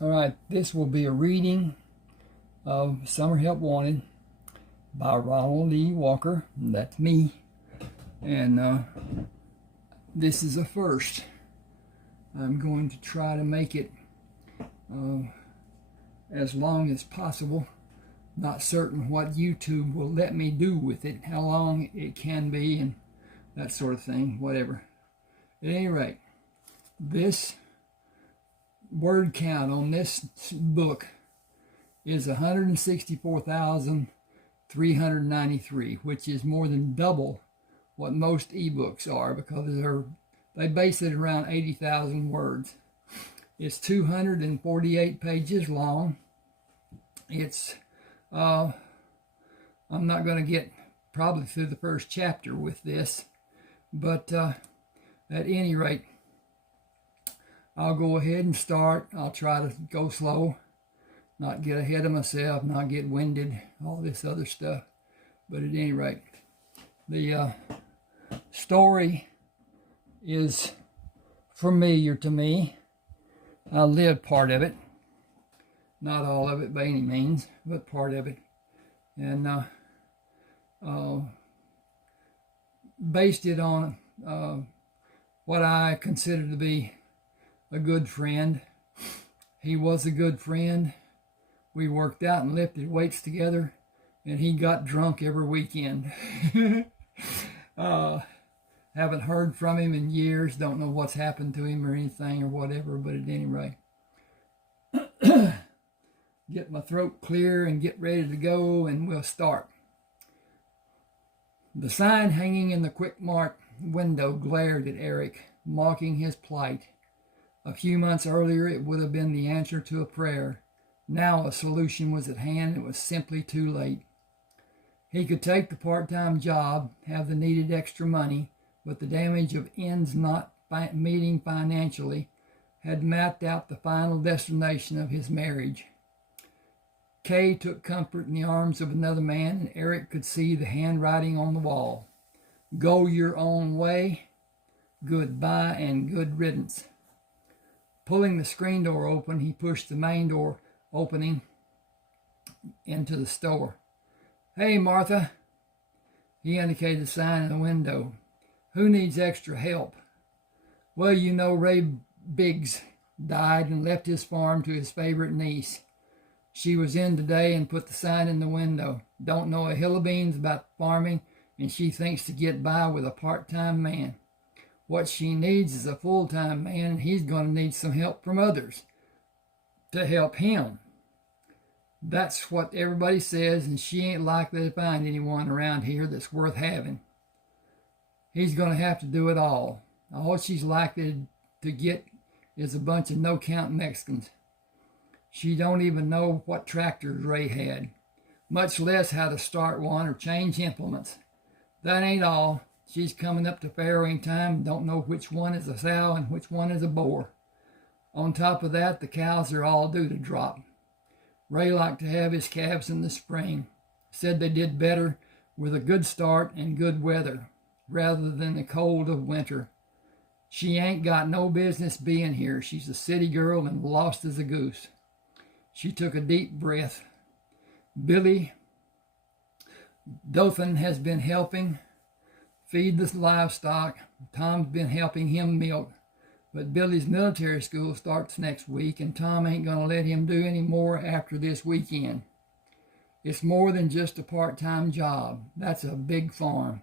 All right, this will be a reading of Summer Help Wanted by Ronald E. Walker. That's me. And this is a first. I'm going to try to make it as long as possible. Not certain what YouTube will let me do with it, how long it can be, and that sort of thing, whatever. At any rate, this word count on this book is 164,393, which is more than double what most ebooks are, because they base it around 80,000 words. It's 248 pages long. It's I'm not going to get probably through the first chapter with this, but at any rate, I'll go ahead and start. I'll try to go slow, not get ahead of myself, not get winded, all this other stuff. But at any rate, the story is familiar to me. I lived part of it. Not all of it by any means, but part of it. And based it on what I consider to be a good friend. He was a good friend. We worked out and lifted weights together, and he got drunk every weekend. Haven't heard from him in years. Don't know what's happened to him or anything or whatever, but at any rate. Get my throat clear and get ready to go, and we'll start. The sign hanging in the Quick Mart window glared at Eric, mocking his plight. A few months earlier, it would have been the answer to a prayer. Now a solution was at hand. It was simply too late. He could take the part-time job, have the needed extra money, but the damage of ends not meeting financially had mapped out the final destination of his marriage. Kay took comfort in the arms of another man, and Eric could see the handwriting on the wall. Go your own way, goodbye, and good riddance. Pulling the screen door open, he pushed the main door opening into the store. Hey, Martha. He indicated the sign in the window. Who needs extra help? Well, you know, Ray Biggs died and left his farm to his favorite niece. She was in today and put the sign in the window. Don't know a hill of beans about farming, and she thinks to get by with a part-time man. What she needs is a full-time man, and he's going to need some help from others to help him. That's what everybody says, and she ain't likely to find anyone around here that's worth having. He's going to have to do it all. All she's likely to get is a bunch of no-count Mexicans. She don't even know what tractors Ray had, much less how to start one or change implements. That ain't all. She's coming up to farrowing time, don't know which one is a sow and which one is a boar. On top of that, the cows are all due to drop. Ray liked to have his calves in the spring. Said they did better with a good start and good weather, rather than the cold of winter. She ain't got no business being here. She's a city girl and lost as a goose. She took a deep breath. Billy Dothan has been helping feed the livestock. Tom's been helping him milk. But Billy's military school starts next week, and Tom ain't going to let him do any more after this weekend. It's more than just a part-time job. That's a big farm.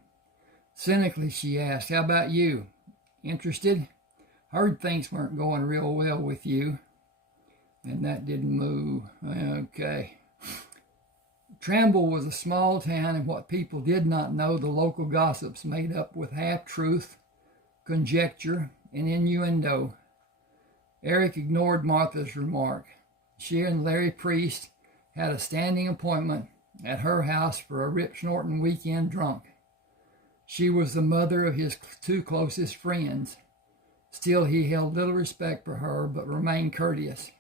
Cynically, she asked, how about you? Interested? Heard things weren't going real well with you. And that didn't move. Okay. Tramble was a small town, and what people did not know, the local gossips made up with half-truth, conjecture, and innuendo. Eric ignored Martha's remark. She and Larry Priest had a standing appointment at her house for a Rip Snorton weekend drunk. She was the mother of his two closest friends. Still, he held little respect for her, but remained courteous.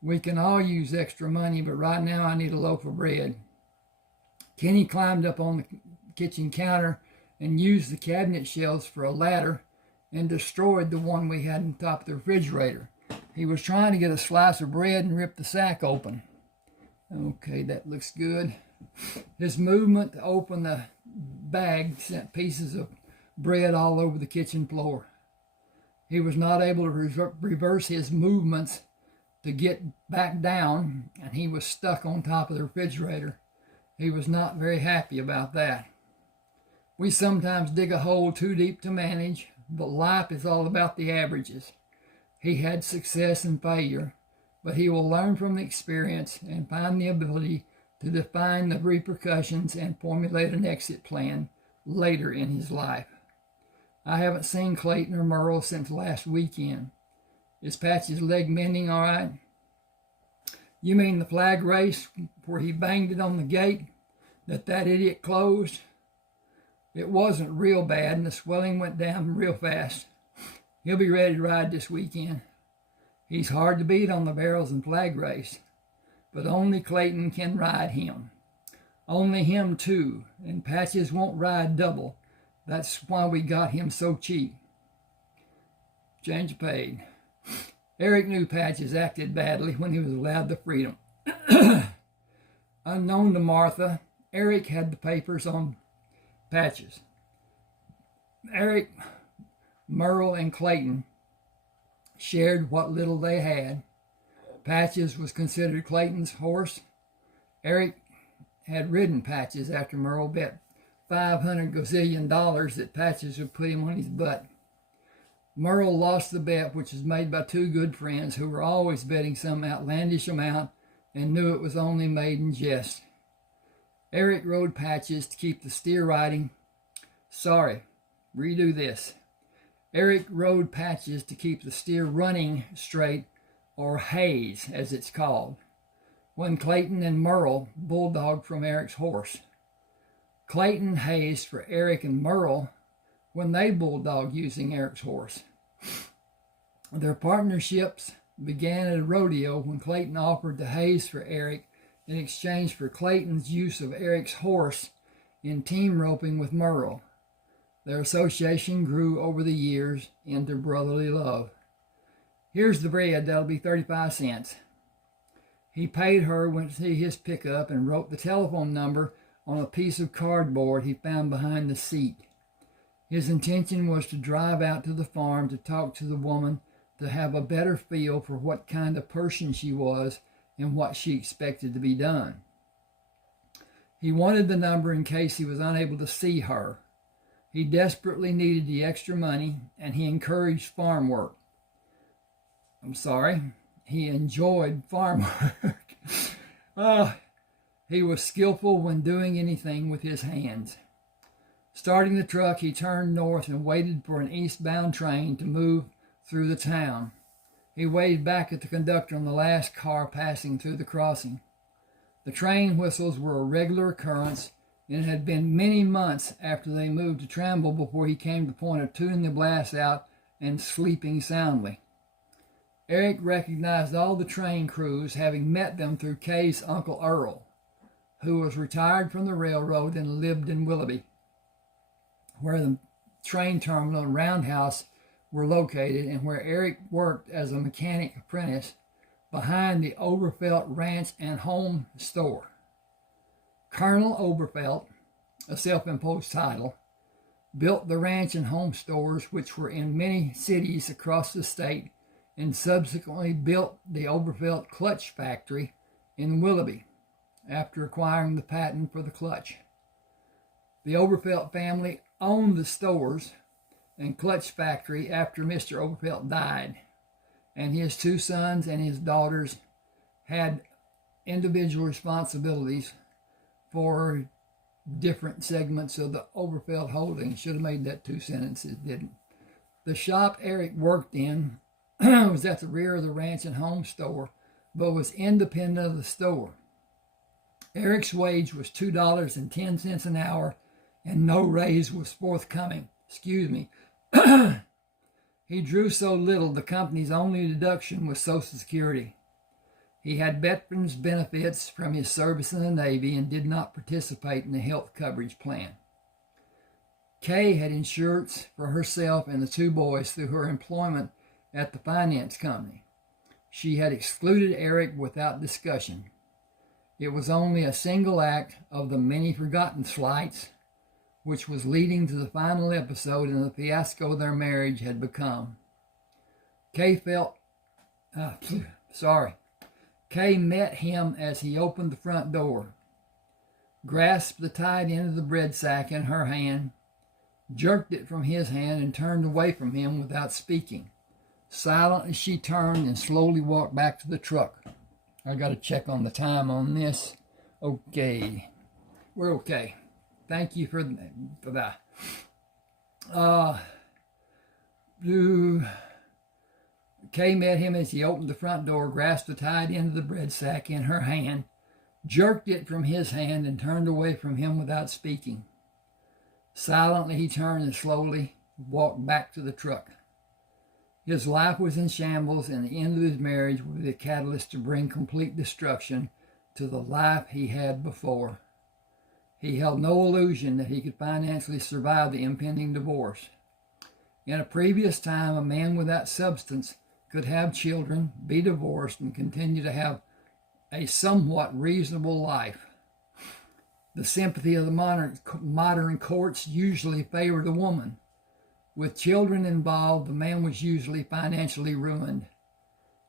We can all use extra money, but right now I need a loaf of bread. Kenny climbed up on the kitchen counter and used the cabinet shelves for a ladder and destroyed the one we had on top of the refrigerator. He was trying to get a slice of bread and rip the sack open. Okay, that looks good. His movement to open the bag sent pieces of bread all over the kitchen floor. He was not able to reverse his movements to get back down, and he was stuck on top of the refrigerator. He was not very happy about that. We sometimes dig a hole too deep to manage, but life is all about the averages. He had success and failure, but he will learn from the experience and find the ability to define the repercussions and formulate an exit plan later in his life. I haven't seen Clayton or Merle since last weekend. Is Patch's leg mending all right? You mean the flag race where he banged it on the gate that idiot closed? It wasn't real bad, and the swelling went down real fast. He'll be ready to ride this weekend. He's hard to beat on the barrels and flag race, but only Clayton can ride him. Only him too, and Patches won't ride double. That's why we got him so cheap. Change of paid. Eric knew Patches acted badly when he was allowed the freedom. Unknown to Martha, Eric had the papers on Patches. Eric, Merle, and Clayton shared what little they had. Patches was considered Clayton's horse. Eric had ridden Patches after Merle bet $500 gazillion that Patches would put him on his butt. Merle lost the bet, which was made by two good friends who were always betting some outlandish amount and knew it was only made in jest. Eric rode Patches to keep the steer riding. Sorry, redo this. Eric rode Patches to keep the steer running straight, or haze as it's called, when Clayton and Merle bulldogged from Eric's horse. Clayton hazed for Eric and Merle when they bulldogged using Eric's horse. Their partnerships began at a rodeo when Clayton offered to haze for Eric in exchange for Clayton's use of Eric's horse in team roping with Merle. Their association grew over the years into brotherly love. Here's the bread, that'll be 35 cents. He paid her, went to see his pickup, and wrote the telephone number on a piece of cardboard he found behind the seat. His intention was to drive out to the farm to talk to the woman, to have a better feel for what kind of person she was and what she expected to be done. He wanted the number in case he was unable to see her. He desperately needed the extra money, and he encouraged farm work. He enjoyed farm work. He was skillful when doing anything with his hands. Starting the truck, he turned north and waited for an eastbound train to move through the town. He waved back at the conductor on the last car passing through the crossing. The train whistles were a regular occurrence, and it had been many months after they moved to Tramble before he came to the point of tuning the blast out and sleeping soundly. Eric recognized all the train crews, having met them through Kay's Uncle Earl, who was retired from the railroad and lived in Willoughby, where the train terminal and roundhouse were located, and where Eric worked as a mechanic apprentice behind the Oberfelt Ranch and Home Store. Colonel Oberfelt, a self-imposed title, built the ranch and home stores, which were in many cities across the state, and subsequently built the Oberfelt Clutch Factory in Willoughby after acquiring the patent for the clutch. The Oberfelt family owned the stores and clutch factory after Mr. Oberfelt died, and his two sons and his daughters had individual responsibilities for different segments of the Oberfelt holding. Should have made that two sentences, didn't. The shop Eric worked in was at the rear of the ranch and home store, but was independent of the store. Eric's wage was $2.10 an hour, and no raise was forthcoming. He drew so little, the company's only deduction was Social Security. He had veterans benefits from his service in the Navy and did not participate in the health coverage plan. Kay had insurance for herself and the two boys through her employment at the finance company. She had excluded Eric without discussion. It was only a single act of the many forgotten slights which was leading to the final episode in the fiasco their marriage had become. Kay met him as he opened the front door, grasped the tied end of the bread sack in her hand, jerked it from his hand, and turned away from him without speaking. Silently she turned and slowly walked back to the truck. I got to check on the time on this. Okay. We're okay. Thank you for that. Kay met him as he opened the front door, grasped the tied end of the bread sack in her hand, jerked it from his hand, and turned away from him without speaking. Silently he turned and slowly walked back to the truck. His life was in shambles, and the end of his marriage would be the catalyst to bring complete destruction to the life he had before. He held no illusion that he could financially survive the impending divorce. In a previous time, a man without substance could have children, be divorced, and continue to have a somewhat reasonable life. The sympathy of the modern courts usually favored the woman. With children involved, the man was usually financially ruined.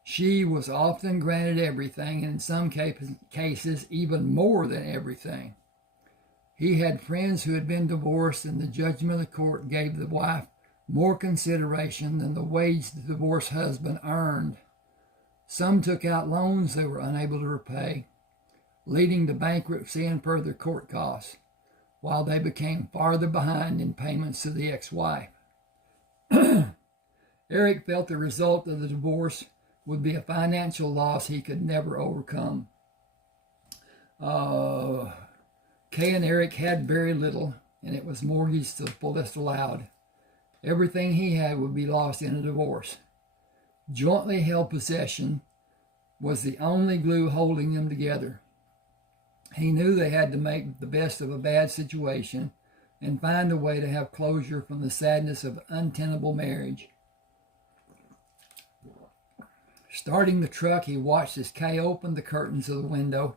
She was often granted everything, and in some cases, even more than everything. He had friends who had been divorced, and the judgment of the court gave the wife more consideration than the wage the divorced husband earned. Some took out loans they were unable to repay, leading to bankruptcy and further court costs, while they became farther behind in payments to the ex-wife. Eric felt the result of the divorce would be a financial loss he could never overcome. Kay and Eric had very little, and it was mortgaged to the fullest allowed. Everything he had would be lost in a divorce. Jointly held possession was the only glue holding them together. He knew they had to make the best of a bad situation and find a way to have closure from the sadness of untenable marriage. Starting the truck, he watched as Kay opened the curtains of the window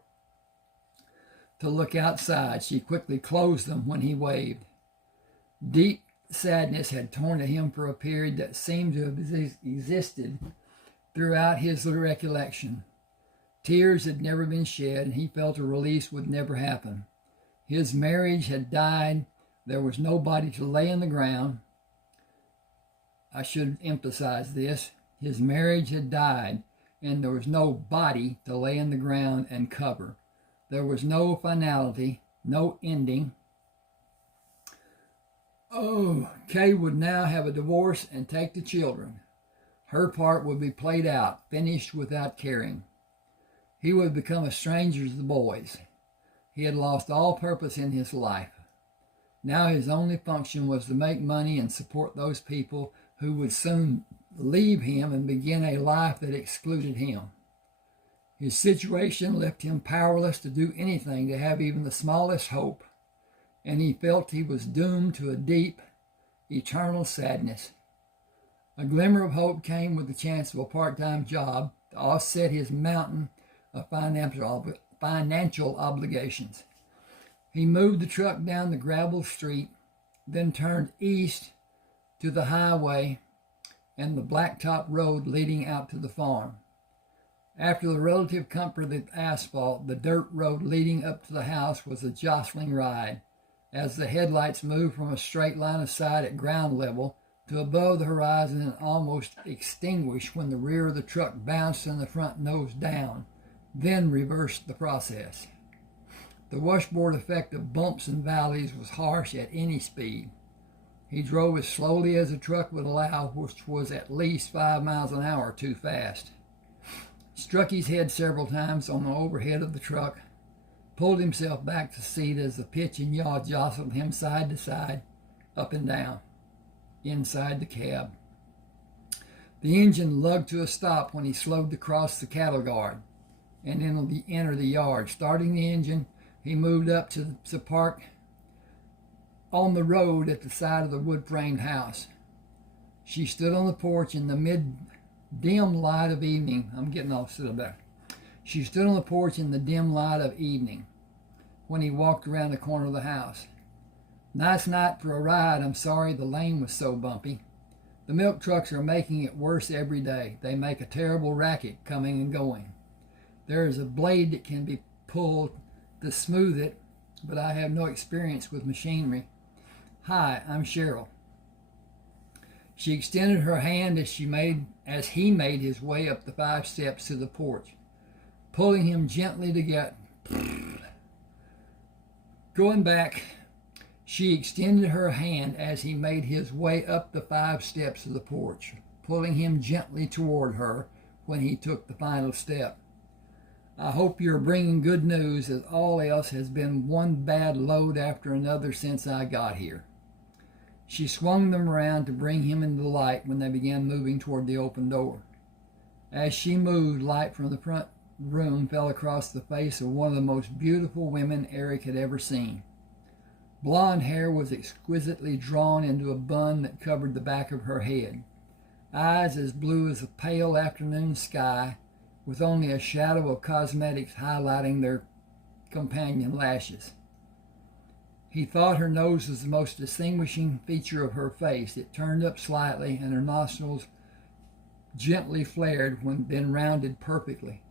to look outside. She quickly closed them when he waved. Deep sadness had torn at him for a period that seemed to have existed throughout his recollection. Tears had never been shed, and he felt a release would never happen. His marriage had died. There was nobody to lay in the ground. I should emphasize this. His marriage had died, and there was no body to lay in the ground and cover. There was no finality, no ending. Kay would now have a divorce and take the children. Her part would be played out, finished without caring. He would become a stranger to the boys. He had lost all purpose in his life. Now his only function was to make money and support those people who would soon leave him and begin a life that excluded him. His situation left him powerless to do anything to have even the smallest hope, and he felt he was doomed to a deep, eternal sadness. A glimmer of hope came with the chance of a part-time job to offset his mountain of financial obligations. He moved the truck down the gravel street, then turned east to the highway and the blacktop road leading out to the farm. After the relative comfort of the asphalt, the dirt road leading up to the house was a jostling ride, as the headlights moved from a straight line of sight at ground level to above the horizon and almost extinguished when the rear of the truck bounced and the front nose down, then reversed the process. The washboard effect of bumps and valleys was harsh at any speed. He drove as slowly as the truck would allow, which was at least 5 miles an hour too fast. Struck his head several times on the overhead of the truck, pulled himself back to the seat as the pitch and yaw jostled him side to side, up and down, inside the cab. The engine lugged to a stop when he slowed to cross the cattle guard and enter the yard. Starting the engine, he moved up to the park on the road at the side of the wood-framed house. She stood on the porch in the dim light of evening. I'm getting off silly back. She stood on the porch in the dim light of evening when he walked around the corner of the house. Nice night for a ride. I'm sorry the lane was so bumpy. The milk trucks are making it worse every day. They make a terrible racket coming and going. There is a blade that can be pulled to smooth it, but I have no experience with machinery. Hi, I'm Cheryl. She extended her hand as he made his way up the 5 steps to the porch, pulling him gently together. Going back, she extended her hand as he made his way up the 5 steps of the porch, pulling him gently toward her when he took the final step. I hope you're bringing good news, as all else has been one bad load after another since I got here. She swung them around to bring him into the light when they began moving toward the open door. As she moved, light from the front room fell across the face of one of the most beautiful women Eric had ever seen. Blonde hair was exquisitely drawn into a bun that covered the back of her head. Eyes as blue as a pale afternoon sky, with only a shadow of cosmetics highlighting their companion lashes. He thought her nose was the most distinguishing feature of her face. It turned up slightly, and her nostrils gently flared when then rounded perfectly.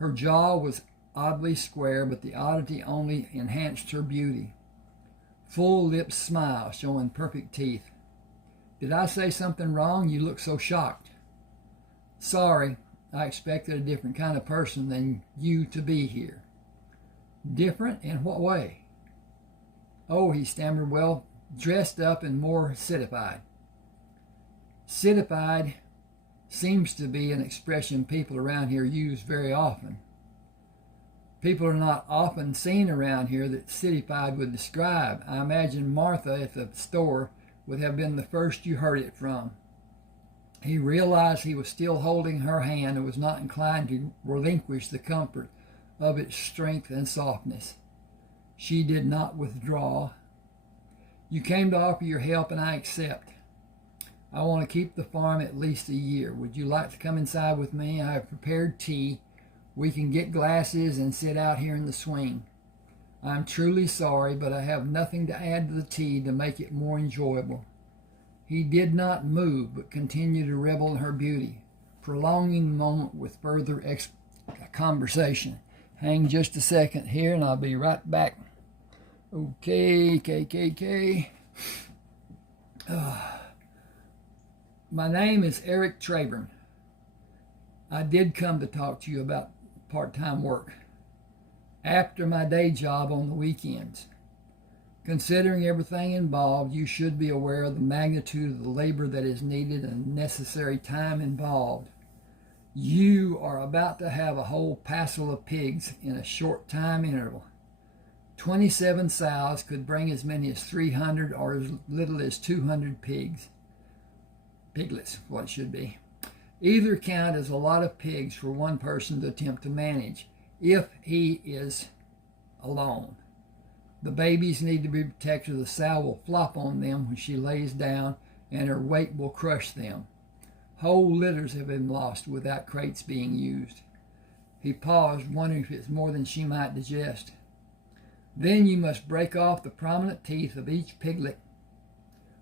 Her jaw was oddly square, but the oddity only enhanced her beauty. Full lips smile, showing perfect teeth. Did I say something wrong? You look so shocked. Sorry, I expected a different kind of person than you to be here. Different in what way? Oh, he stammered, well, dressed up and more citified. Citified seems to be an expression people around here use very often. People are not often seen around here that citified would describe. I imagine Martha at the store would have been the first you heard it from. He realized he was still holding her hand and was not inclined to relinquish the comfort of its strength and softness. She did not withdraw. You came to offer your help, and I accept. I want to keep the farm at least a year. Would you like to come inside with me? I have prepared tea. We can get glasses and sit out here in the swing. I'm truly sorry, but I have nothing to add to the tea to make it more enjoyable. He did not move, but continued to revel in her beauty, prolonging the moment with further conversation. Hang just a second here, and I'll be right back. Okay, KKK. My name is Eric Traburn. I did come to talk to you about part-time work after my day job on the weekends. Considering everything involved, you should be aware of the magnitude of the labor that is needed and necessary time involved. You are about to have a whole passel of pigs in a short time interval. 27 sows could bring as many as 300 or as little as 200 piglets, what it should be. Either count is a lot of pigs for one person to attempt to manage, if he is alone. The babies need to be protected. The sow will flop on them when she lays down, and her weight will crush them. Whole litters have been lost without crates being used. He paused, wondering if it's more than she might digest. Then you must break off the prominent teeth of each piglet,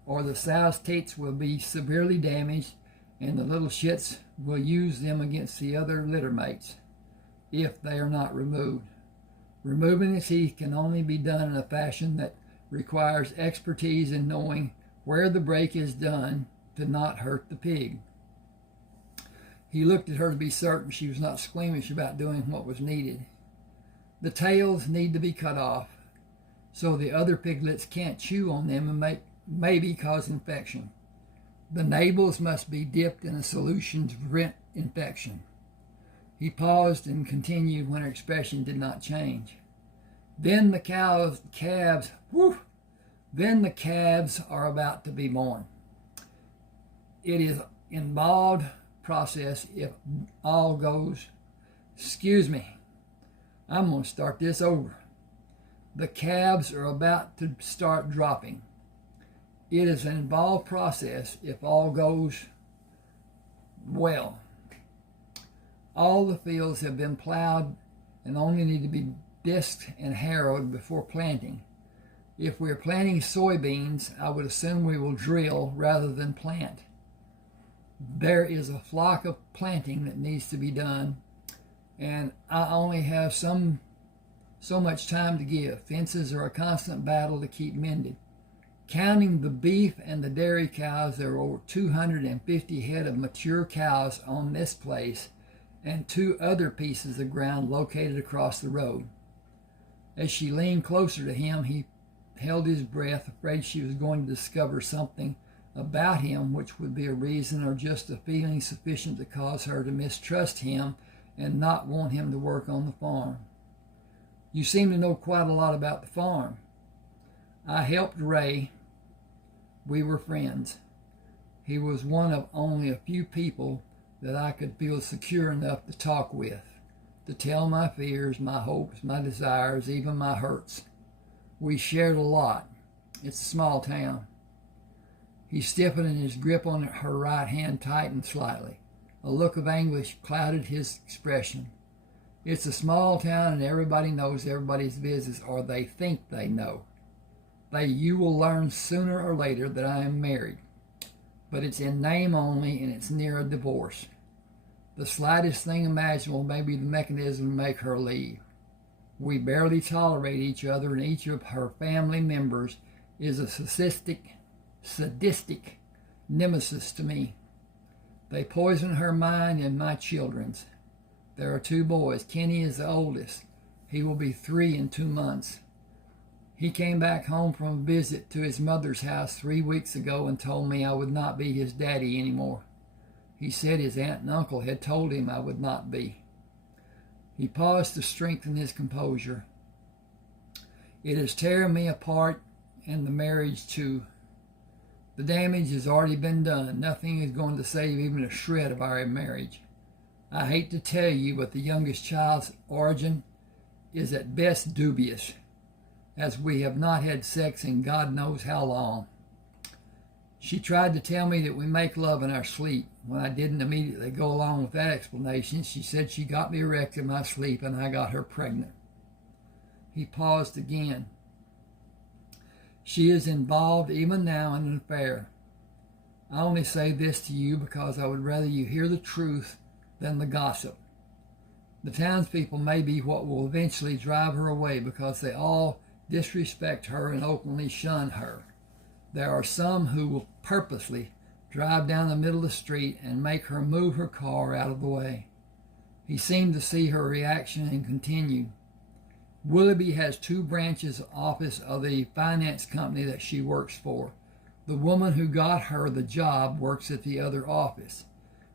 or the sow's teats will be severely damaged, and the little shits will use them against the other litter mates, if they are not removed. Removing the teeth can only be done in a fashion that requires expertise in knowing where the break is done to not hurt the pig. He looked at her to be certain she was not squeamish about doing what was needed. The tails need to be cut off so the other piglets can't chew on them and maybe cause infection. The navels must be dipped in a solution to prevent infection. He paused and continued when her expression did not change. Then the calves are about to be born. It is an involved process if all goes. Excuse me. I'm going to start this over. The calves are about to start dropping. It is an involved process if all goes Well, all the fields have been plowed and only need to be disked and harrowed before planting. If we are planting soybeans, I would assume we will drill rather than plant. There is a flock of planting that needs to be done, and I only have so much time to give. Fences are a constant battle to keep mended. Counting the beef and the dairy cows, there are over 250 head of mature cows on this place and 2 other pieces of ground located across the road. As she leaned closer to him, he held his breath, afraid she was going to discover something about him which would be a reason or just a feeling sufficient to cause her to mistrust him and not want him to work on the farm. You seem to know quite a lot about the farm. I helped Ray. We were friends. He was one of only a few people that I could feel secure enough to talk with, to tell my fears, my hopes, my desires, even my hurts. We shared a lot. It's a small town. He stiffened and his grip on her right hand tightened slightly. A look of anguish clouded his expression. It's a small town and everybody knows everybody's business, or they think they know. You will learn sooner or later that I am married, but it's in name only and it's near a divorce. The slightest thing imaginable may be the mechanism to make her leave. We barely tolerate each other, and each of her family members is a sadistic nemesis to me. They poison her mind and my children's. There are 2 boys. Kenny is the oldest. He will be 3 in 2 months. He came back home from a visit to his mother's house 3 weeks ago and told me I would not be his daddy anymore. He said his aunt and uncle had told him I would not be. He paused to strengthen his composure. It is tearing me apart, and the marriage too. The damage has already been done. Nothing is going to save even a shred of our marriage. I hate to tell you, but the youngest child's origin is at best dubious, as we have not had sex in God knows how long. She tried to tell me that we make love in our sleep. When I didn't immediately go along with that explanation, she said she got me erect in my sleep and I got her pregnant. He paused again. She is involved even now in an affair. I only say this to you because I would rather you hear the truth than the gossip. The townspeople may be what will eventually drive her away because they all disrespect her and openly shun her. There are some who will purposely drive down the middle of the street and make her move her car out of the way. He seemed to see her reaction and continued. Willoughby has 2 branches office of the finance company that she works for. The woman who got her the job works at the other office.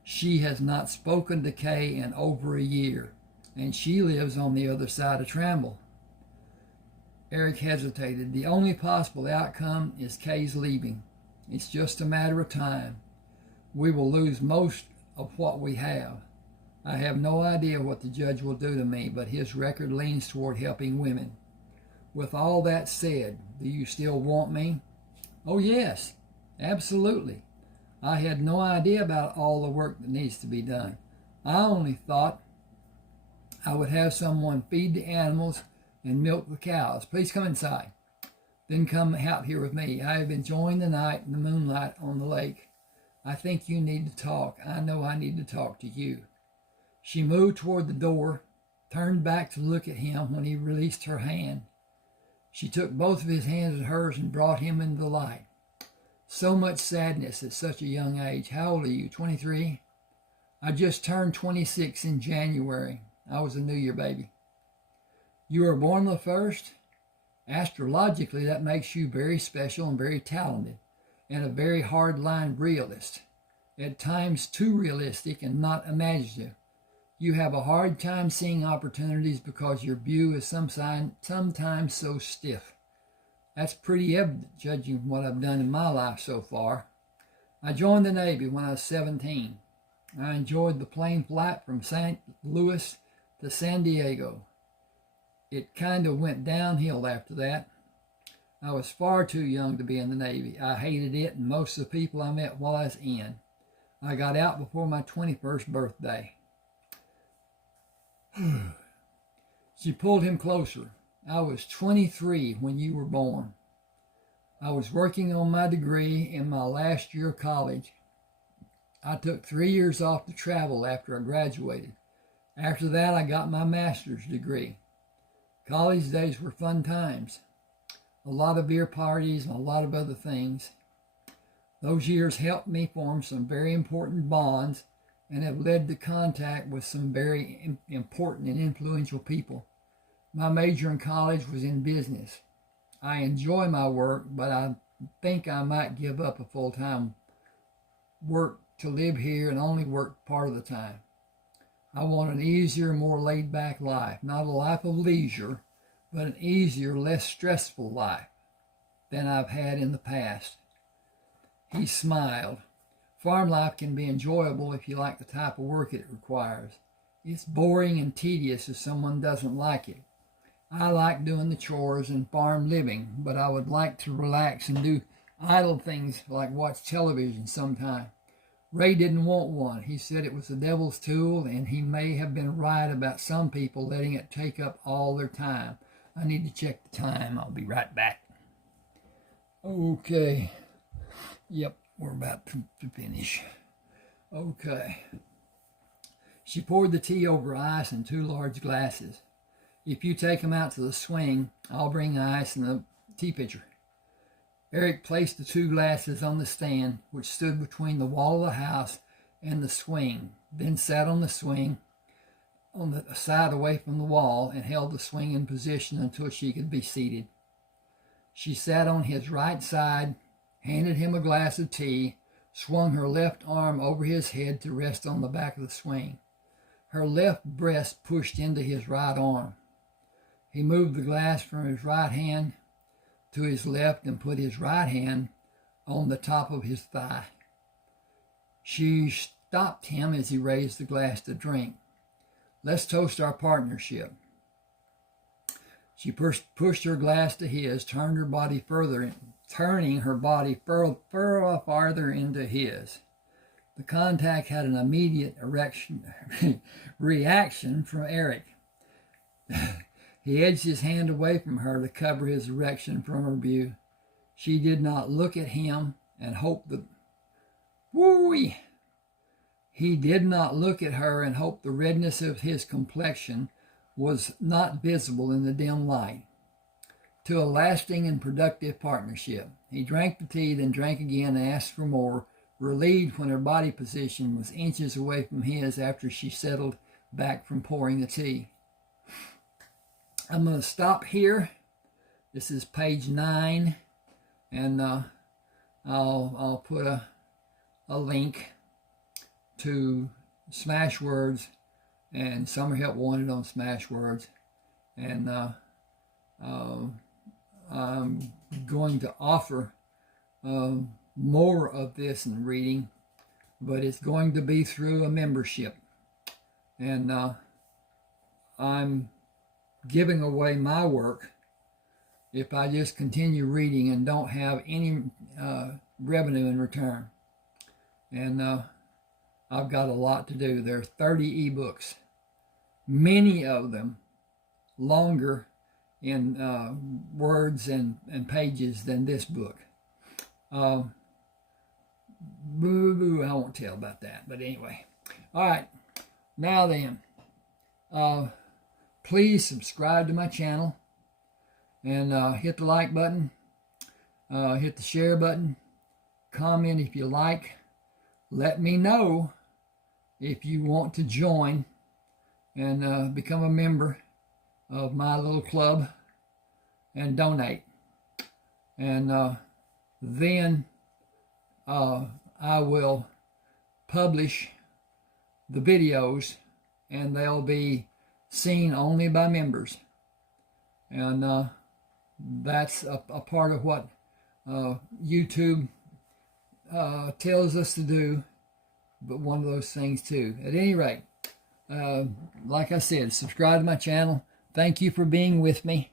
She has not spoken to Kay in over a year, and she lives on the other side of Tramble. Eric hesitated. The only possible outcome is Kay's leaving. It's just a matter of time. We will lose most of what we have. I have no idea what the judge will do to me, but his record leans toward helping women. With all that said, do you still want me? Oh, yes, absolutely. I had no idea about all the work that needs to be done. I only thought I would have someone feed the animals and milk the cows. Please come inside. Then come out here with me. I have enjoyed the night and the moonlight on the lake. I think you need to talk. I know I need to talk to you. She moved toward the door, turned back to look at him when he released her hand. She took both of his hands in hers and brought him into the light. So much sadness at such a young age. How old are you, 23? I just turned 26 in January. I was a New Year baby. You were born the 1st? Astrologically, that makes you very special and very talented, and a very hard-line realist. At times too realistic and not imaginative. You have a hard time seeing opportunities because your view is sometimes so stiff. That's pretty evident, judging what I've done in my life so far. I joined the Navy when I was 17. I enjoyed the plane flight from St. Louis to San Diego. It kind of went downhill after that. I was far too young to be in the Navy. I hated it and most of the people I met while I was in. I got out before my 21st birthday. She pulled him closer. I was 23 when you were born. I was working on my degree in my last year of college. I took 3 years off to travel after I graduated. After that, I got my master's degree. College days were fun times. A lot of beer parties and a lot of other things. Those years helped me form some very important bonds and have led to contact with some very important and influential people. My major in college was in business. I enjoy my work, but I think I might give up a full-time work to live here and only work part of the time. I want an easier, more laid-back life. Not a life of leisure, but an easier, less stressful life than I've had in the past. He smiled. Farm life can be enjoyable if you like the type of work it requires. It's boring and tedious if someone doesn't like it. I like doing the chores and farm living, but I would like to relax and do idle things like watch television sometime. Ray didn't want one. He said it was the devil's tool, and he may have been right about some people letting it take up all their time. I need to check the time. I'll be right back. Okay. Yep, we're about to finish. Okay. She poured the tea over ice in 2 large glasses. If you take them out to the swing, I'll bring ice in the tea pitcher. Eric placed the 2 glasses on the stand, which stood between the wall of the house and the swing, then sat on the swing on the side away from the wall and held the swing in position until she could be seated. She sat on his right side, handed him a glass of tea, swung her left arm over his head to rest on the back of the swing. Her left breast pushed into his right arm. He moved the glass from his right hand to his left and put his right hand on the top of his thigh. She stopped him as he raised the glass to drink. Let's toast our partnership. She pushed her glass to his, turning her body farther into his. The contact had an immediate reaction from Eric. He edged his hand away from her to cover his erection from her view. She did not look at him and hoped the... Woo-wee! He did not look at her and hoped the redness of his complexion was not visible in the dim light. To a lasting and productive partnership. He drank the tea, then drank again and asked for more, relieved when her body position was inches away from his after she settled back from pouring the tea. I'm going to stop here. This is page 9, and I'll put a link to Smashwords and Summer Help Wanted on Smashwords, and I'm going to offer more of this in reading, but it's going to be through a membership, and I'm giving away my work if I just continue reading and don't have any revenue in return. And I've got a lot to do. There are 30 ebooks, many of them longer in words and pages than this book. I won't tell about that, but anyway. All right, now then, please subscribe to my channel and hit the like button, hit the share button, comment if you like. Let me know if you want to join and become a member of my little club and donate. And then I will publish the videos, and they'll be seen only by members. And that's a part of what YouTube tells us to do, but one of those things too. At any rate, like I said, subscribe to my channel. Thank you for being with me.